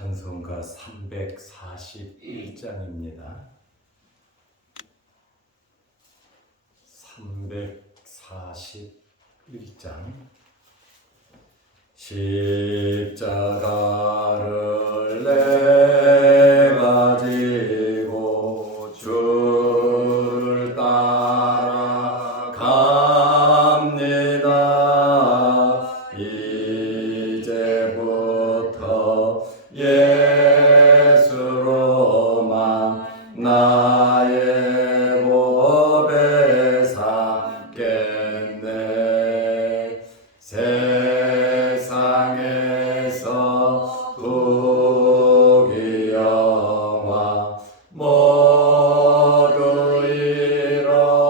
찬송가 341장입니다. 341장. 십자가를 내가 지고 주를 따라갑니다. 이제부터 예수로만 나의 법에 삼겠네. 세상에서 부귀 영화 모두 잃어버려도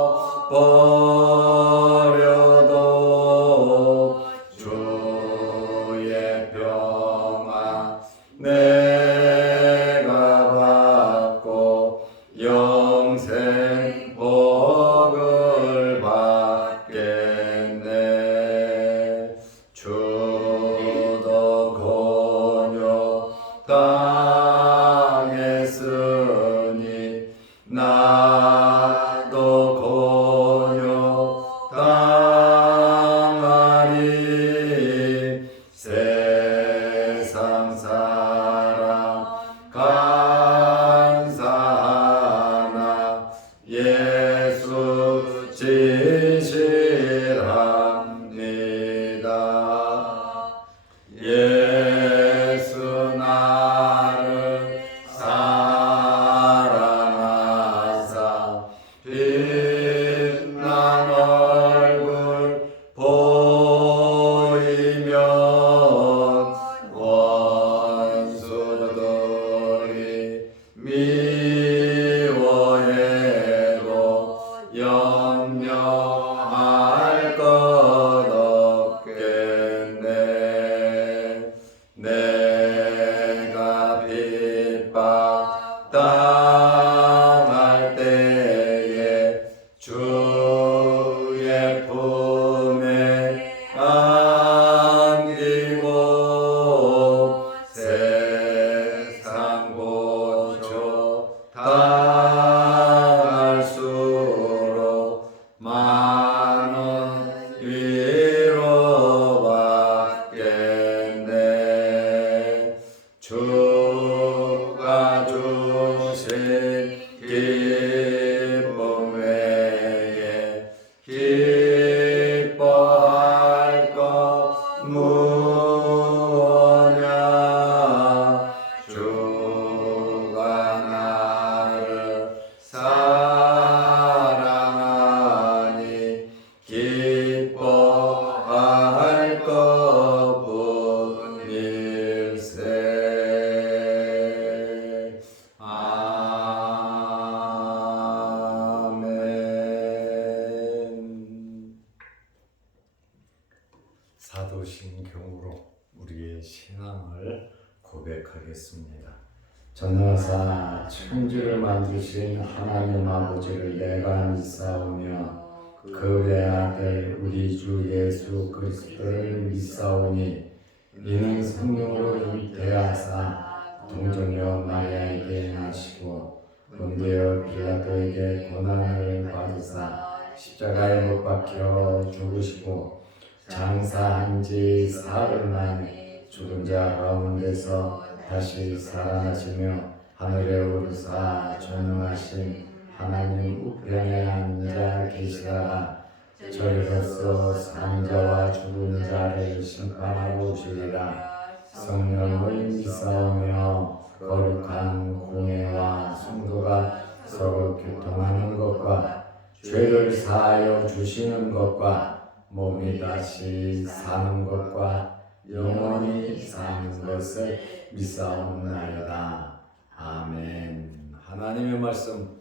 주의 평안 내가 받고 영생 복을 받겠네. 주도 고뇨 당했으니 나도 고뇨 당하리. 세상 사람 감사하나 예수 진실합니다. 예수 나를 사랑하사 빛난 얼굴 보이면 원수들이 미워해도 염려할 것 없겠네. 내가 핍박 당할 때에 주의 품에 안기고 세상 고초 당할수록 많은 위로받겠네. 주가 주신 기쁨 외에 기뻐할 것 무엇냐. 주가 나를 사랑하니 기뻐할 것뿐일세. 아멘. 사도신경으로 우리의 신앙을 고백하겠습니다. 전능하사 천지를 만드신 하나님 아버지를 내가 믿사오며 그 외아들 우리 주 예수 그리스도를 믿사오니 이는 성령으로 잉태하사 동정녀 마리아에게 나시고 본디오 빌라도에게 고난을 받으사 십자가에 못 박혀 죽으시고 장사한 지 사흘 만에 죽은 자 가운데서 다시 살아나시며 하늘에 오르사 전능하신 하나님 우편에 앉아 계시다가 저리로서 산 자와 죽은 자를 심판하러 오시리라. 성령을 믿사오며 거룩한 공회와 성도가 서로 교통하는 것과 죄를 사하여 주시는 것과 몸이 다시 사는 것과 영원히 사는 것을 믿사옵나이다. 아멘. 하나님의 말씀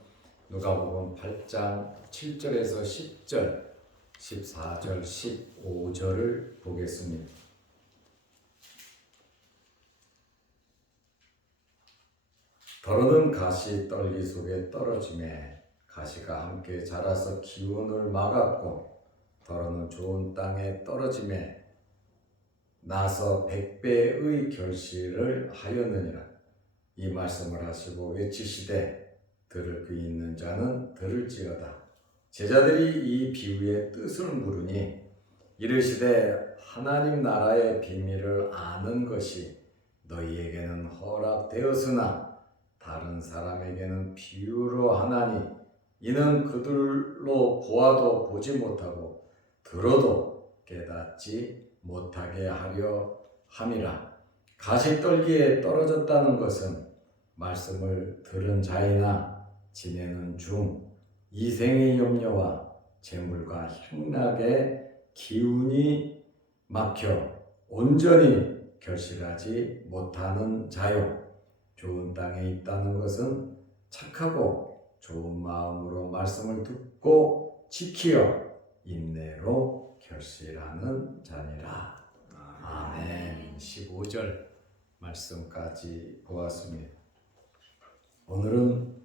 누가복음 8장 7절에서 10절, 14절, 15절을 보겠습니다. 더러는 가시 떨기 속에 떨어지매 가시가 함께 자라서 기운을 막았고 더러는 좋은 땅에 떨어지매 나서 100배의 결실을 하였느니라. 이 말씀을 하시고 외치시되 들을 그 있는 자는 들을지어다. 제자들이 이 비유의 뜻을 물으니 이르시되 하나님 나라의 비밀을 아는 것이 너희에게는 허락되었으나 다른 사람에게는 비유로 하나니 이는 그들로 보아도 보지 못하고 들어도 깨닫지 못하게 하려 함이라. 가시떨기에 떨어졌다는 것은 말씀을 들은 자이나 지내는 중 이생의 염려와 재물과 향락의 기운이 막혀 온전히 결실하지 못하는 자요. 좋은 땅에 있다는 것은 착하고 좋은 마음으로 말씀을 듣고 지키어 인내로 결실하는 자니라. 아멘. 15절 말씀까지 보았습니다. 오늘은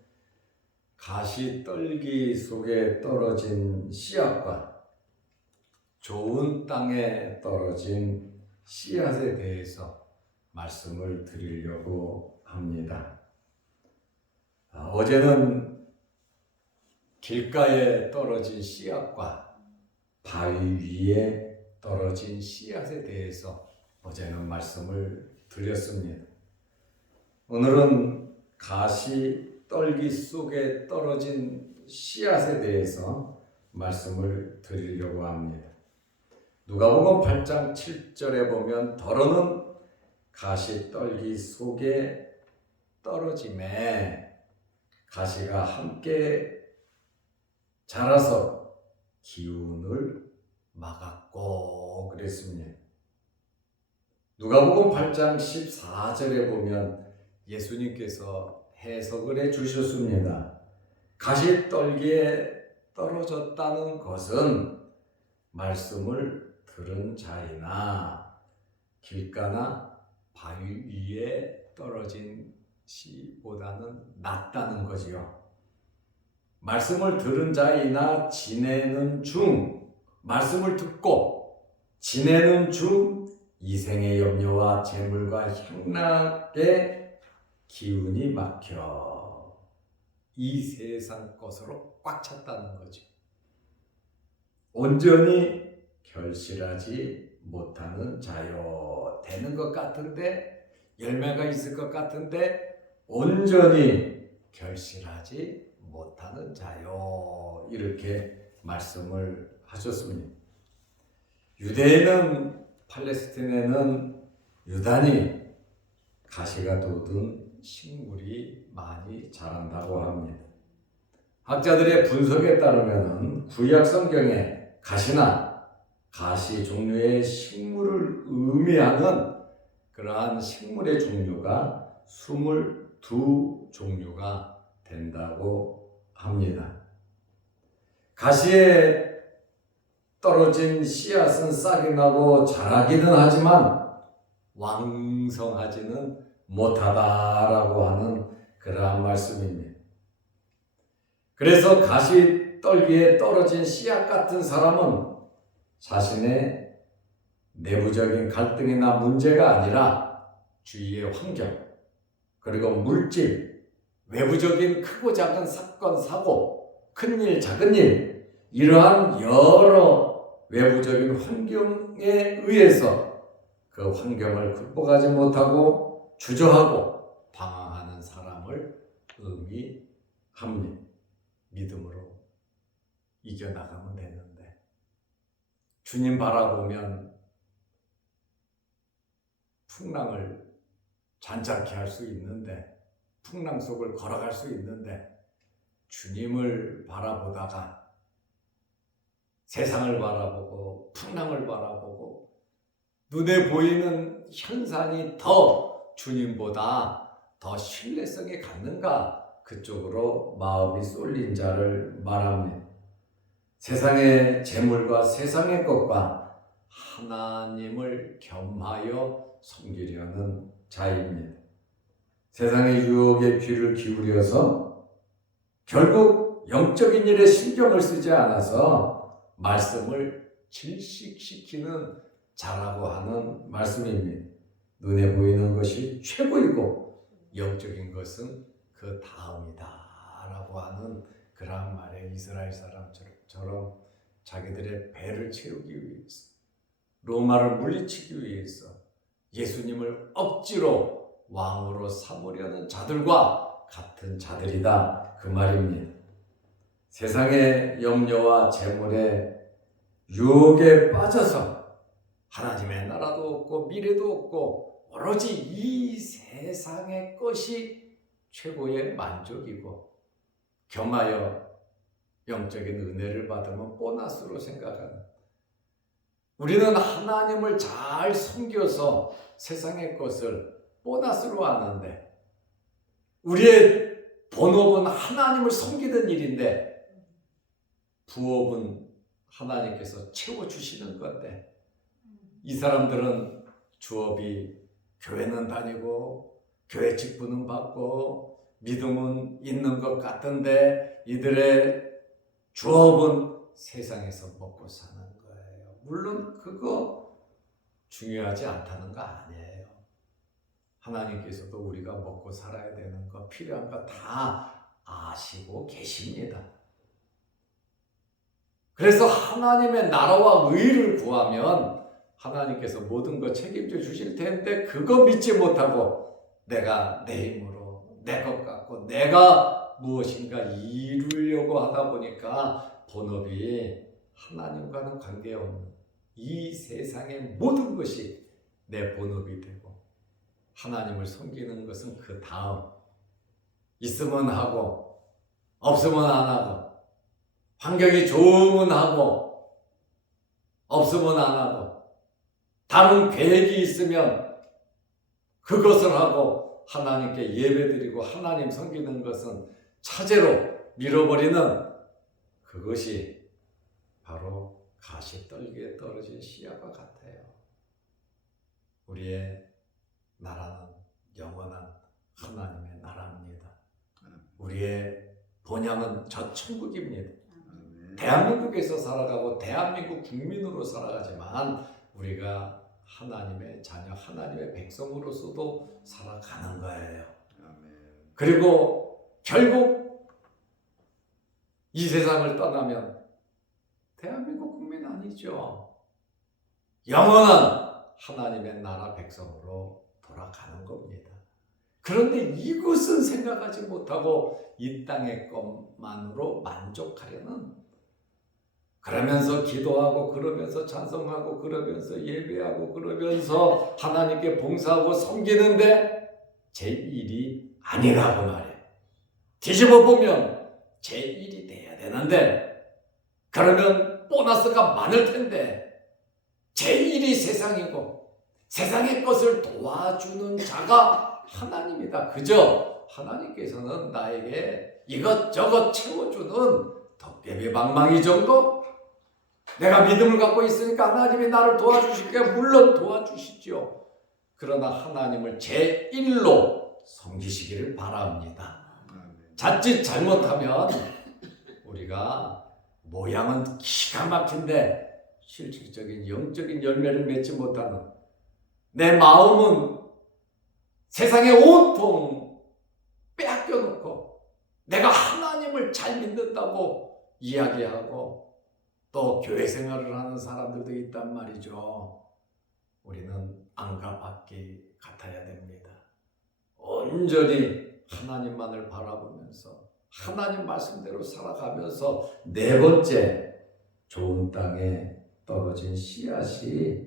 가시떨기 속에 떨어진 씨앗과 좋은 땅에 떨어진 씨앗에 대해서 말씀을 드리려고 합니다. 어제는 길가에 떨어진 씨앗과 바위 위에 떨어진 씨앗에 대해서 어제는 말씀을 드렸습니다. 오늘은 가시떨기 속에 떨어진 씨앗에 대해서 말씀을 드리려고 합니다. 누가복음 8장 7절에 보면 더러는 가시떨기 속에 떨어짐에 가시가 함께 자라서 기운을 막았고 그랬습니다. 누가복음 8장 14절에 보면 예수님께서 해석을 해 주셨습니다. 가시떨기에 떨어졌다는 것은 말씀을 들은 자이나 길가나 바위 위에 떨어진 씨보다는 낫다는 거지요. 말씀을 들은 자이나 지내는 중, 말씀을 듣고 지내는 중 이생의 염려와 재물과 향락의 기운이 막혀 이 세상 것으로 꽉 찼다는 거죠. 온전히 결실하지 못하는 자요. 되는 것 같은데 열매가 있을 것 같은데 온전히 결실하지 못하는 자요. 이렇게 말씀을 하셨습니다. 유대에는 팔레스틴에는 유단히 가시가 돋은 식물이 많이 자란다고 합니다. 학자들의 분석에 따르면 구약 성경에 가시나 가시 종류의 식물을 의미하는 그러한 식물의 종류가 22종류가 된다고 합니다. 가시에 떨어진 씨앗은 싹이 나고 자라기는 하지만 왕성하지는 못하다라고 하는 그러한 말씀입니다. 그래서 가시떨기에 떨어진 씨앗 같은 사람은 자신의 내부적인 갈등이나 문제가 아니라 주위의 환경, 그리고 물질, 외부적인 크고 작은 사건, 사고, 큰일, 작은 일, 이러한 여러 외부적인 환경에 의해서 그 환경을 극복하지 못하고 주저하고 방황하는 사람을 의미합니다. 믿음으로 이겨나가면 되는데 주님 바라보면 풍랑을 잔잔케 할 수 있는데 풍랑 속을 걸어갈 수 있는데 주님을 바라보다가 세상을 바라보고 풍랑을 바라보고 눈에 보이는 현상이 더 주님보다 더 신뢰성이 갖는가 그쪽으로 마음이 쏠린 자를 말합니다. 세상의 재물과 세상의 것과 하나님을 겸하여 섬기려는 자입니다. 세상의 유혹에 귀를 기울여서 결국 영적인 일에 신경을 쓰지 않아서 말씀을 질식시키는 자라고 하는 말씀입니다. 눈에 보이는 것이 최고이고 영적인 것은 그 다음이다 라고 하는 그러한 말에 이스라엘 사람처럼 자기들의 배를 채우기 위해서, 로마를 물리치기 위해서 예수님을 억지로 왕으로 삼으려는 자들과 같은 자들이다 그 말입니다. 세상의 염려와 재물의 유혹에 빠져서 하나님의 나라도 없고 미래도 없고 오로지 이 세상의 것이 최고의 만족이고, 겸하여 영적인 은혜를 받으면 보너스로 생각하는, 우리는 하나님을 잘 섬겨서 세상의 것을 보너스로 아는데, 우리의 본업은 하나님을 섬기는 일인데 부업은 하나님께서 채워주시는 건데, 이 사람들은 주업이 교회는 다니고 교회 직분은 받고 믿음은 있는 것 같은데 이들의 주업은 세상에서 먹고 사는 거예요. 물론 그거 중요하지 않다는 거 아니에요. 하나님께서도 우리가 먹고 살아야 되는 거, 필요한 거 다 아시고 계십니다. 그래서 하나님의 나라와 의를 구하면 하나님께서 모든 거 책임져 주실 텐데, 그거 믿지 못하고 내가 내 힘으로 내 것 같고 내가 무엇인가 이루려고 하다 보니까 본업이 하나님과는 관계없는 이 세상의 모든 것이 내 본업이 되고, 하나님을 섬기는 것은 그 다음, 있으면 하고 없으면 안 하고, 환경이 좋으면 하고 없으면 안 하고, 다른 계획이 있으면 그것을 하고 하나님께 예배드리고 하나님 섬기는 것은 차제로 밀어버리는, 그것이 바로 가시떨기에 떨어진 씨앗과 같아요. 우리의 나라는 영원한 하나님의 나라입니다. 우리의 본향은 저 천국입니다. 대한민국에서 살아가고 대한민국 국민으로 살아가지만 우리가 하나님의 자녀, 하나님의 백성으로서도 살아가는 거예요. 그리고 결국 이 세상을 떠나면 대한민국 국민 아니죠. 영원한 하나님의 나라 백성으로 돌아가는 겁니다. 그런데 이것은 생각하지 못하고 이 땅의 것만으로 만족하려는, 그러면서 기도하고 그러면서 찬송하고 그러면서 예배하고 그러면서 하나님께 봉사하고 섬기는데 제 일이 아니라고 말해. 뒤집어 보면 제 일이 돼야 되는데, 그러면 보너스가 많을 텐데 제 일이 세상이고 세상의 것을 도와주는 자가 하나님이다. 그저 하나님께서는 나에게 이것저것 채워주는 덕개비 방망이 정도? 내가 믿음을 갖고 있으니까 하나님이 나를 도와주실게요. 물론 도와주시죠. 그러나 하나님을 제1로 섬기시기를 바랍니다. 자칫 잘못하면 우리가 모양은 기가 막힌데 실질적인 영적인 열매를 맺지 못하는, 내 마음은 세상에 온통 빼앗겨 놓고 내가 하나님을 잘 믿는다고 이야기하고 또 교회 생활을 하는 사람들도 있단 말이죠. 우리는 안과 밖이 같아야 됩니다. 온전히 하나님만을 바라보면서 하나님 말씀대로 살아가면서, 네 번째, 좋은 땅에 떨어진 씨앗이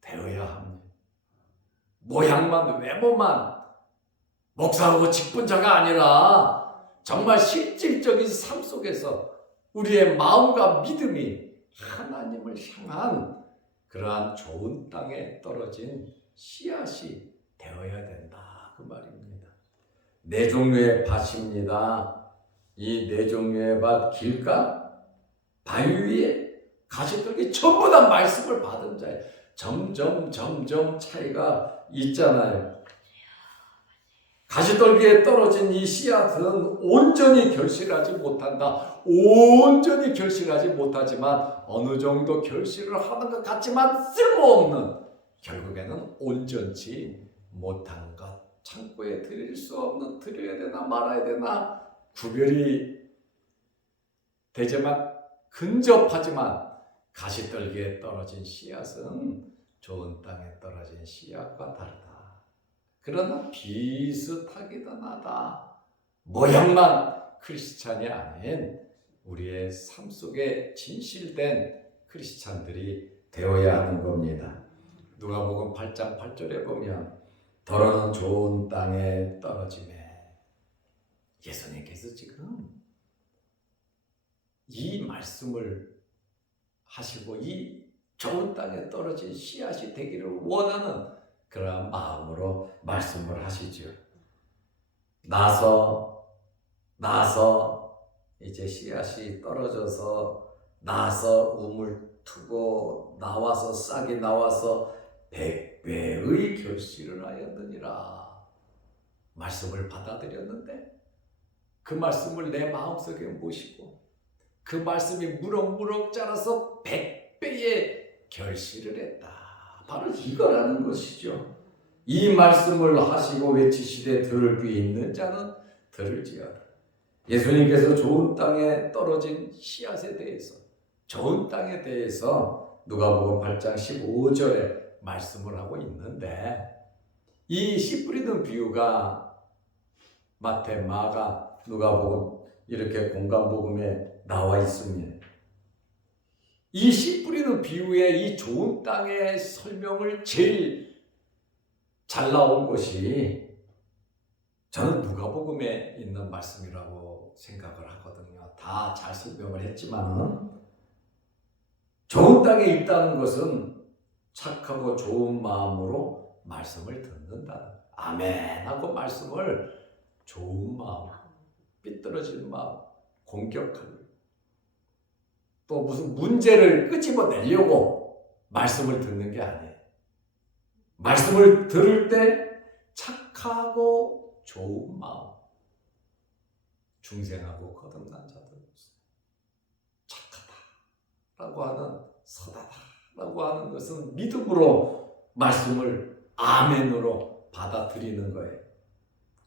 되어야 합니다. 모양만, 외모만, 목사하고 직분자가 아니라 정말 실질적인 삶 속에서 우리의 마음과 믿음이 하나님을 향한 그러한 좋은 땅에 떨어진 씨앗이 되어야 된다 그 말입니다. 네 종류의 밭입니다. 이 네 종류의 밭, 길가, 바위 위에 가시떨기 전부 다 말씀을 받은 자예요. 점점 차이가 있잖아요. 가시떨기에 떨어진 이 씨앗은 온전히 결실하지 못한다. 온전히 결실하지 못하지만 어느 정도 결실을 하는 것 같지만 쓸모없는, 결국에는 온전치 못한 것, 창고에 드릴 수 없는, 드려야 되나 말아야 되나 구별이 되지만 근접하지만 가시떨기에 떨어진 씨앗은 좋은 땅에 떨어진 씨앗과 다르다. 그러나 비슷하기도 하다. 모양만 크리스찬이 아닌 우리의 삶 속에 진실된 크리스찬들이 되어야 하는 겁니다. 누가복음 8장 8절에 보면 더러는 좋은 땅에 떨어지매, 예수님께서 지금 이 말씀을 하시고 이 좋은 땅에 떨어진 씨앗이 되기를 원하는 그러한 마음으로 말씀을 하시죠. 나서 이제 씨앗이 떨어져서 나서 우물 트고 나와서 싹이 나와서 100배의 결실을 하였느니라. 말씀을 받아들였는데 그 말씀을 내 마음속에 모시고 그 말씀이 무럭무럭 자라서 100배의 결실을 했다. 바로 이거라는 것이죠. 이 말씀을 하시고 외치시되 들을 귀 있는 자는 들을지어다. 예수님께서 좋은 땅에 떨어진 씨앗에 대해서, 좋은 땅에 대해서 누가복음 8장 15절에 말씀을 하고 있는데, 이 씨 뿌리는 비유가 마태, 마가, 누가복음 이렇게 공간복음에 나와 있습니다. 이 씨 뿌리는 비유의 이 좋은 땅의 설명을 제일 잘 나온 것이 저는 누가복음에 있는 말씀이라고 생각을 하거든요. 다 잘 설명을 했지만 좋은 땅에 있다는 것은 착하고 좋은 마음으로 말씀을 듣는다. 아멘 하고 말씀을 좋은 마음, 삐뚤어진 마음, 공격하는, 또 무슨 문제를 끄집어내려고 말씀을 듣는 게 아니에요. 말씀을 들을 때 착하고 좋은 마음, 중생하고 거듭난 자들, 착하다라고 하는, 선하다라고 하는 것은 믿음으로 말씀을 아멘으로 받아들이는 거예요.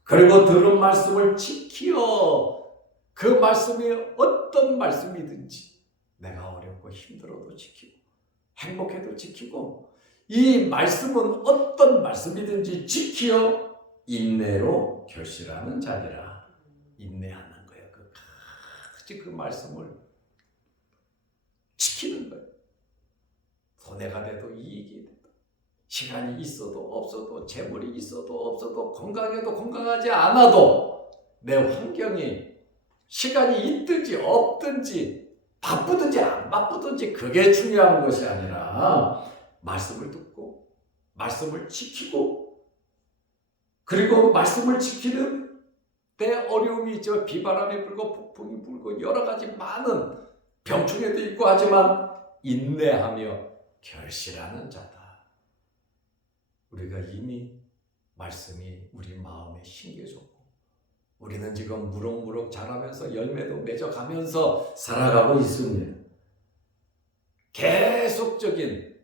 그리고 들은 말씀을 지키어, 그 말씀이 어떤 말씀이든지 내가 어렵고 힘들어도 지키고 행복해도 지키고, 이 말씀은 어떤 말씀이든지 지키어 인내로 결실하는 자리라. 인내하는 거예요. 끝까지 그 말씀을 지키는 거예요. 손해가 돼도 이익이 돼도, 시간이 있어도 없어도, 재물이 있어도 없어도, 건강해도 건강하지 않아도, 내 환경이 시간이 있든지 없든지 바쁘든지 안 바쁘든지 그게 중요한 것이 아니라 말씀을 듣고 말씀을 지키고, 그리고 말씀을 지키는 때 어려움이 있죠. 비바람이 불고 폭풍이 불고 여러 가지 많은 병충해도 있고 하지만 인내하며 결실하는 자다. 우리가 이미 말씀이 우리 마음에 심겨졌고 우리는 지금 무럭무럭 자라면서 열매도 맺어가면서 살아가고 있습니다. 계속적인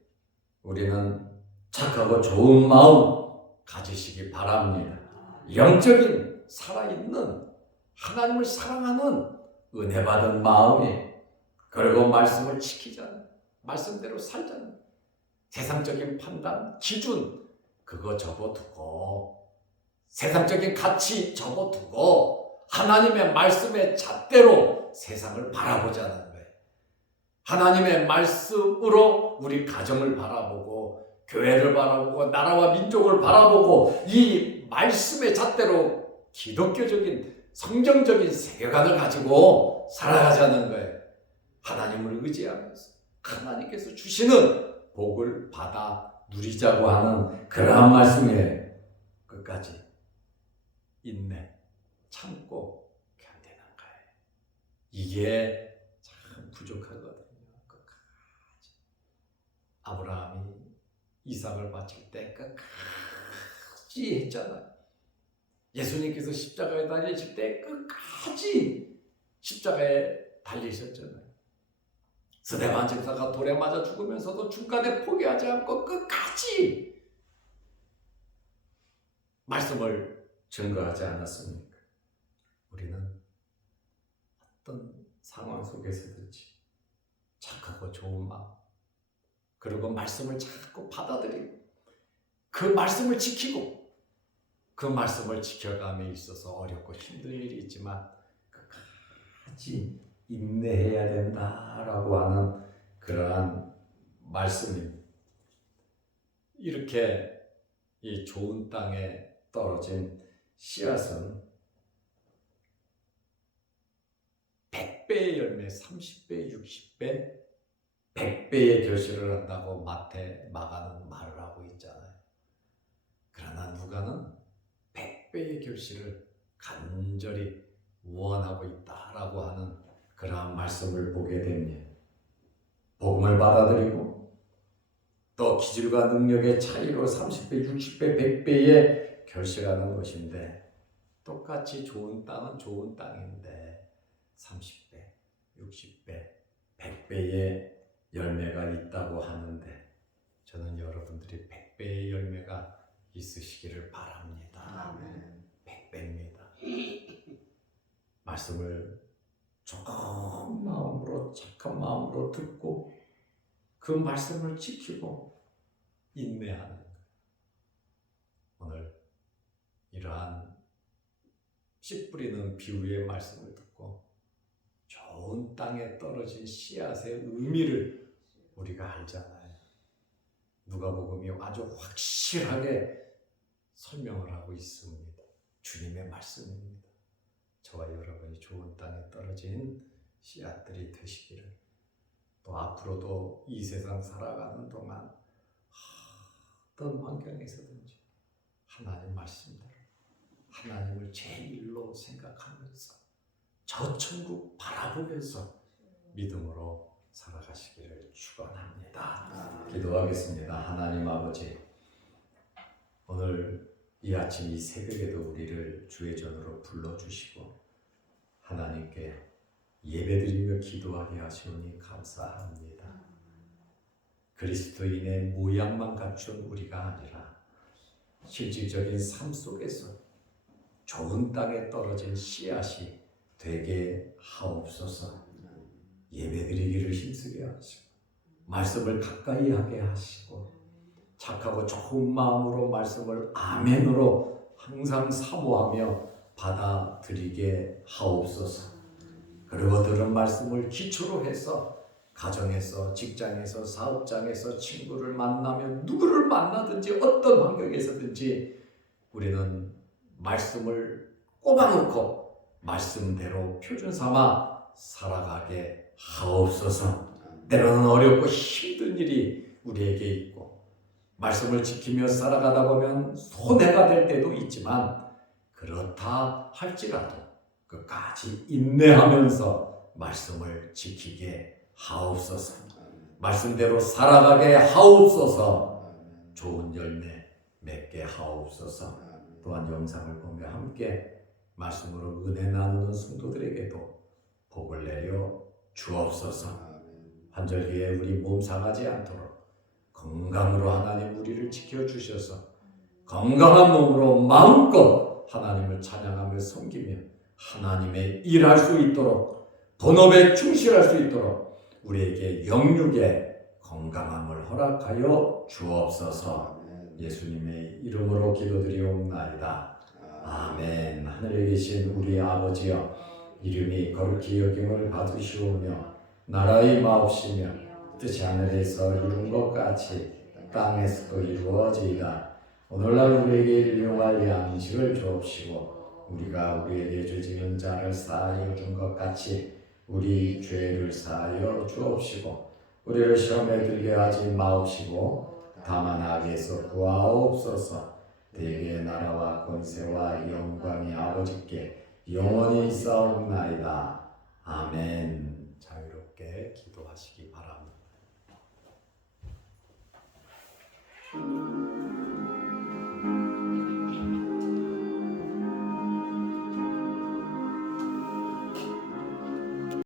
우리는 착하고 좋은 마음 가지시기 바랍니다. 영적인 살아있는 하나님을 사랑하는 은혜 받은 마음이, 그리고 말씀을 지키자는, 말씀대로 살자는 세상적인 판단, 기준 그거 접어두고, 세상적인 가치 접어두고 하나님의 말씀의 잣대로 세상을 바라보자는 거예요. 하나님의 말씀으로 우리 가정을 바라보고 교회를 바라보고 나라와 민족을 바라보고 이 말씀의 잣대로 기독교적인 성경적인 세계관을 가지고 살아가자는 거예요. 하나님을 의지하면서 하나님께서 주시는 복을 받아 누리자고 하는 그러한 말씀이에요. 끝까지 인내, 참고 견디는 거예요. 이게 참 부족하거든요. 끝까지. 아브라함이 이삭을 바칠 때 끝까지 했잖아요. 예수님께서 십자가에 달리실 때 끝까지 십자가에 달리셨잖아요. 스데반 집사가 돌에 맞아 죽으면서도 중간에 포기하지 않고 끝까지 말씀을 증거하지 않았습니까? 우리는 어떤 상황 속에서든지 착하고 좋은 마음, 그리고 말씀을 자꾸 받아들이고 그 말씀을 지키고 그 말씀을 지켜감에 있어서 어렵고 힘든 일이 있지만 끝까지 인내해야 된다라고 하는 그러한 말씀입니다. 이렇게 이 좋은 땅에 떨어진 씨앗은 100배의 열매, 30배, 60배, 100배의 결실을 한다고 마가는 말을 하고 있잖아요. 그러나 누가는 100배의 결실을 간절히 원하고 있다라고 하는 그러한 말씀을 보게 됩니다. 복음을 받아들이고 또 기질과 능력의 차이로 30배, 60배, 100배의 결실하는 것인데 똑같이 좋은 땅은 좋은 땅인데 30배, 60배, 100배의 열매가 있다고 하는데 저는 여러분들이 100배의 열매가 있으시기를 바랍니다. 아멘. 100배입니다. 말씀을 좋은 마음으로, 착한 마음으로 듣고 그 말씀을 지키고 인내하는 것. 오늘 이러한 씨 뿌리는 비유의 말씀을 듣고 좋은 땅에 떨어진 씨앗의 의미를 우리가 알잖아요. 누가복음이 아주 확실하게 설명을 하고 있습니다. 주님의 말씀입니다. 저와 여러분이 좋은 땅에 떨어진 씨앗들이 되시기를, 또 앞으로도 이 세상 살아가는 동안 어떤 환경에서든지 하나님 말씀대로 하나님을 제일로 생각하면서 저 천국 바라보면서 믿음으로 살아가시기를 축원합니다. 기도하겠습니다. 하나님 아버지, 오늘 이 아침 이 새벽에도 우리를 주의 전으로 불러주시고 하나님께 예배드리며 기도하게 하시오니 감사합니다. 그리스도인의 모양만 갖춘 우리가 아니라 실질적인 삶 속에서 좋은 땅에 떨어진 씨앗이 되게 하옵소서. 예배드리기를 힘쓰게 하시고 말씀을 가까이 하게 하시고 착하고 좋은 마음으로 말씀을 아멘으로 항상 사모하며 받아들이게 하옵소서. 그리고 들은 말씀을 기초로 해서 가정에서, 직장에서, 사업장에서 친구를 만나면 누구를 만나든지 어떤 환경에서든지 우리는 말씀을 꼽아놓고 말씀대로 표준 삼아 살아가게 하옵소서. 때로는 어렵고 힘든 일이 우리에게 있고 말씀을 지키며 살아가다 보면 손해가 될 때도 있지만 그렇다 할지라도 끝까지 인내하면서 말씀을 지키게 하옵소서. 말씀대로 살아가게 하옵소서. 좋은 열매 맺게 하옵소서. 또한 영상을 보며 함께 말씀으로 은혜 나누는 성도들에게도 복을 내려 주옵소서. 환절기에 우리 몸 상하지 않도록 건강으로 하나님 우리를 지켜주셔서 건강한 몸으로 마음껏 하나님을 찬양하며 섬기며 하나님의 일할 수 있도록 본업에 충실할 수 있도록 우리에게 영육의 건강함을 허락하여 주옵소서. 예수님의 이름으로 기도드리옵나이다. 아멘. 하늘에 계신 우리 아버지여, 이름이 거룩히 여김을 받으시오며 나라의 마옵시며 뜻이 하늘에서 이룬 것 같이 땅에서도 이루어지이다. 오늘날 우리에게 일용할 양식을 주옵시고 우리가 우리에게 죄지은 자를 사하여 준 것 같이 우리 죄를 사하여 주옵시고 우리를 시험에 들게 하지 마옵시고 다만 악에서 구하옵소서. 대개의 나라와 권세와 영광이 아버지께 영원히 있사옵나이다. 아멘. 자유롭게 기도하시기 바랍니다.